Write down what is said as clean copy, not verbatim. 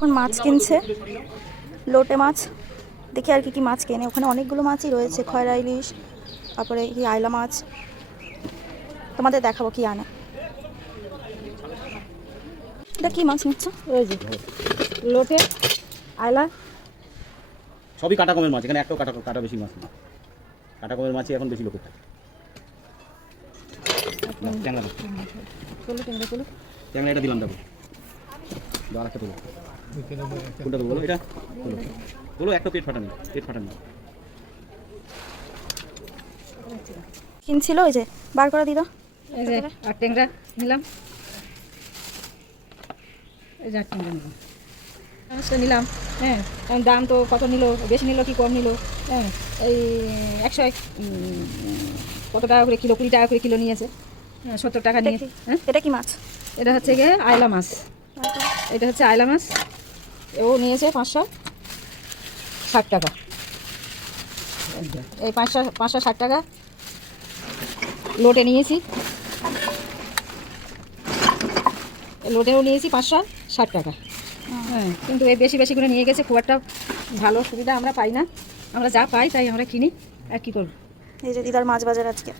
এখন মাছ কিনছে, লোটে মাছ। দেখি আর কি কি মাছ কেনে। ওখানে অনেকগুলো মাছই রয়েছে, খয়রা ইলিশ, তারপরে কি আইলা মাছ। তোমাদের দেখাবো কি আনে। এটা কি মাছ নিচ্ছ? ওই যে লোটে, আয়লা, সবই কাটা কমের মাছ। এখানে একটাও কাটা বেশি মাছ না। কাটা কমের মাছই এখন বেশি লোকের থাকে। ট্যাংরা মাছ, ট্যাংরা এটা দিলাম, দেখো আর একটা তোলো। কোনটা তো বলো, এটা তোলো তোলো। একটা পেট ফাটানি, পেট ফাটানি। কিনছিল ওই যে, বার করে দিদা। এই যে আর ট্যাংরা নিলাম, এই যে আর ট্যাংরা নিলাম, মাছটা নিলাম। হ্যাঁ, কারণ দাম তো কত নিল, বেশি নিল কি কম নিল। হ্যাঁ, এই 100 কত টাকা করে কিলো, 20 টাকা করে কিলো নিয়েছে। 70 টাকা নিয়ে। হ্যাঁ, এটা কি মাছ? এটা হচ্ছে গিয়ে আয়লা মাছ। এটা হচ্ছে আয়লা মাছ। ও নিয়েছে 560 টাকা। এই 560 টাকা লোটে নিয়েছি। লোটেও নিয়েছি 560 টাকা। হ্যাঁ, কিন্তু এই বেশি বেশি করে নিয়ে গেছে, খুব একটা ভালো সুবিধা আমরা পাই না। আমরা যা পাই তাই আমরা কিনি, আর কী করব। এই যে দিদার মাছ বাজার আজকে।